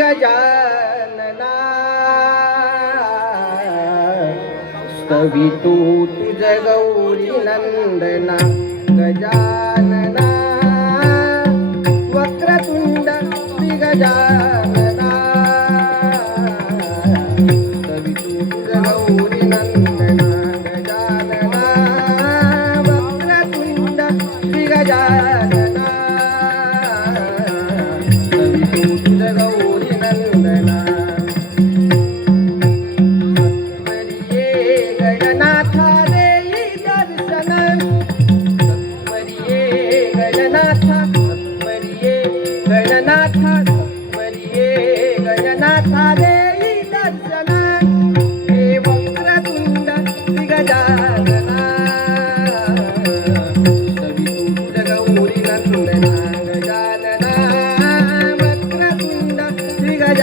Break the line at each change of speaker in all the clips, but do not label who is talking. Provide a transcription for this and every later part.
गजानना स्तवितु तुझ गौरी नंदना गजानना वक्रतुंड गजानना स्तवितु तुझ गौरी नंदना.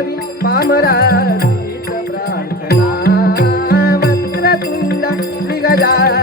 करावी पामराधीच प्रार्थना. मंत्रतुंड विगजा